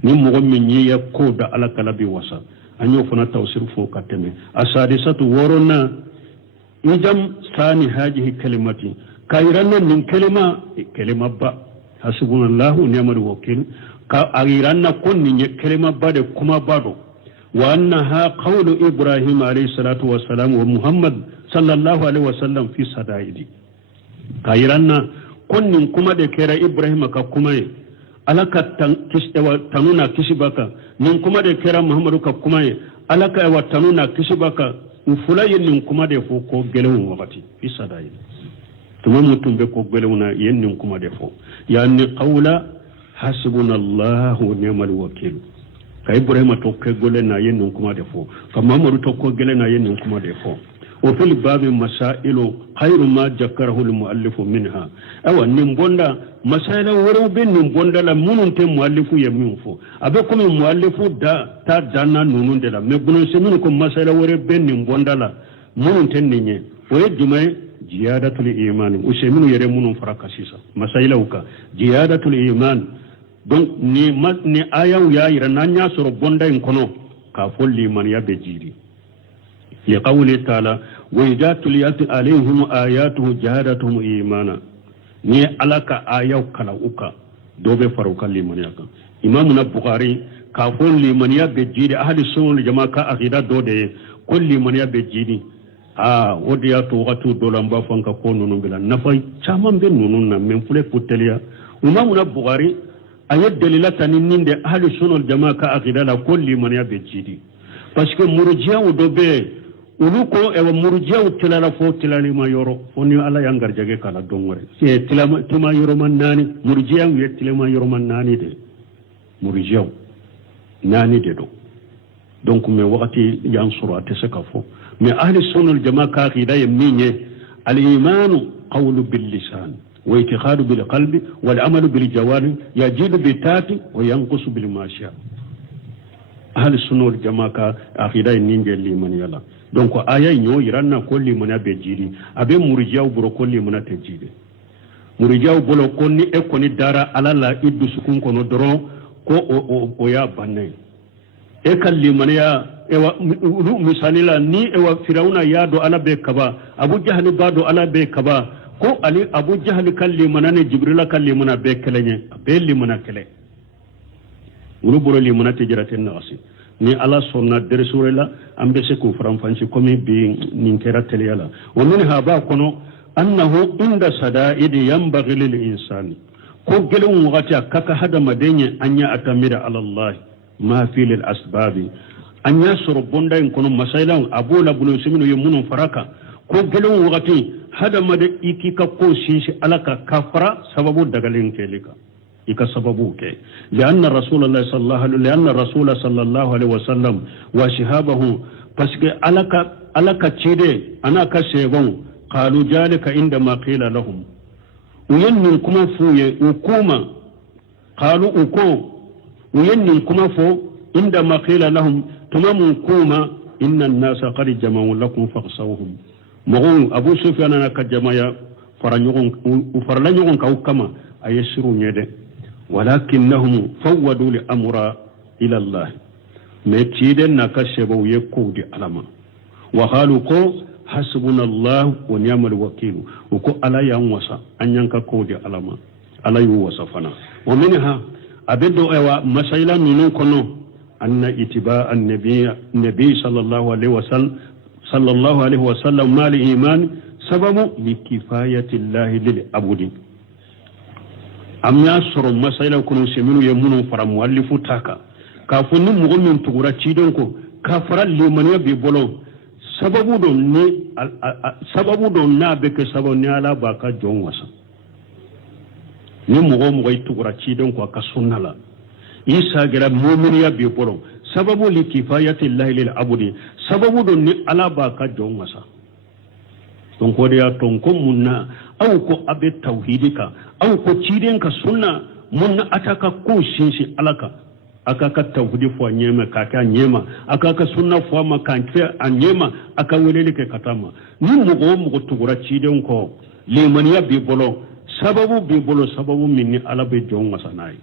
nim mo min yiya ko da ala kala bi wasa anyo fana tawsir fo katame asadisatu worona ijam sani hajihi kalimati kairanna min kalima ba hasbunallahu ni'mal wakeel ka agiranna konni nye kalima ba de kuma bado wa annaha qawlu ibrahim alayhi salatu wassalam wa muhammad sallallahu alaihi wasallam fi sadaidi kairanna konni kuma de kera ibrahim ka kuma alaka tanuna kishibaka nin kuma de kera muhammadu ka kuma alaka wa tanuna kishibaka ufulayin nin kuma de fo ko gelewun wakati fi sadaidi tuma mutum be ko gelewuna yennin kuma defo yani qawla hasbunallahu wa ni'mal wakeel ka ibrahima to ke gole na yennin kuma defo ka mamadu to ko gele na yennin kuma defo wa fil babi masailu khairu ma jakkarahu al muallif minha awa nim bonda masaila woro ben nim bonda la munun te muallifu yemin fo abe ko mi muallifu da ta dana nunun de la me bunun se mun ko masaila woro ben nim bonda la munun ten ninye o yejumay ziyadatul iman useminu yere munun faraka sisa masailauka ziyadatul iman donc ni aya ya ira nanya soro bonda en kono ka folli man ya bejiri li qawli ta'ala wa idatul yati alaihim ayatuhu ziyadatul imana ni alaka aya kala uka dobe faruka liman yaka imam na bukhari ka folli man ya bejiri ahli sunna jamaa ka aqida dode kulli man ya bejiri wodi ya to watu dolamba fanka ko nonu bila nafai chaman ben nonu na men fule putelia umamu na bukhari ayat dalilata ninde ahli sunul jamaa ka aqida la kulli man ya bejidi parce que murjiya udobe uluko ewa murjiya utilala fo tilali ma yoro oni ala yangar jage kala dongore se tilama tuma yoro man nani murjiya wi tilama yoro man nani de murjiya nani de do donc me wakati yansuru ateseka fo mais ahli sunna al jamaa ka aqida yeminye al iman qawlu bil lisan wa i'tiqadu bil qalbi wal amalu bil jawari yajidu bi tati wa yanqusu bil mashiya ahli sunna wal jamaa ka akida ninge limani yala donc aya nyo iranna ko limani be jiri abe murjiaw buro ko limani te jiri murjiaw bolo ko ni e ko ni dara alala iddu sukun kono doron ko o ya banne e kal limani ya ewa misalila ni ewa firauna ya do ala be kaba abu jahal ba do ala be kaba ko ali abu jahal kalli manane jibrila kalli mana be kelenye be limana kele wulu boro limana tijaratin nasi ni ala sonna dersurela ambe se ko franfanci komi bi nin kera teliyala wa minha ba kono annahu inda sadaid yanbaghi lil insani ko gelun wati kaka hada madenye anya atamira ala allah ma fi lil asbabi anya soro bonda en kono masailan abola bunu simino yemunun faraka ko gelun wati hada made ikika ko sisi alaka kafara sababu dagalin kelika ika sababu ke lianna rasulullah sallallahu alaihi wasallam wa shihabahu paske alaka chide anaka shebon qalu jalika inda ma qila lahum uyannin kuma fuye hukuma qalu uko uyannin kuma fo inda ma qila lahum tumamun kuma inna an-nasa qad jama'u lakum fakhsawhum mogon abu sufyan na ka jamaya farla nyogon ka kama ayesuru nyede walakinnahum fawwadu li amra ila allah me tiden na ka shebo ye ko di alama wa halu ko hasbunallahu wa ni'mal wakeel ko ala yan wasa anyan ka ko di alama ala yu wasa fana wa minha abedo ewa masaila minun kono anna itiba an-nabi sallallahu alaihi wasallam mal iman sababu likifayati llahi lil abudi am ya soro masaila kunu seminu ye munu fara muallifu taka ka funni mugo min tugura cidon ko ka fara limaniya be bolo sababu don na be ke sababu ni ala ba ka jon wasa ni mugo tugura cidon ko ka sunnala isa gira mu'miniya be bolo sababu likifayati llahi lil abudi sababu don ni ala ba ka jon wasa don ko da ton ko munna aw ko abe tauhidika aw ko ciden ka sunna munna ataka ko shinshi alaka aka ka tauhidi fo nyema ka ka nyema aka ka sunna fo ma kan ke anyema aka welele ke katama ni mugo tugura ciden ko limaniya bi bolo sababu minni ala be jon wasa nayi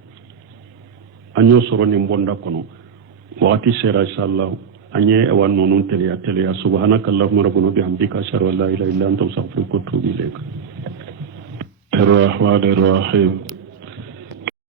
anyo soro ni bonda kono wakati sera inshallah anye ewan nonun teleya subhanakallahumma rabbana bihamdika ashhadu an la ilaha illa anta astaghfiruka wa atubu ilaik. الرحمن الرحيم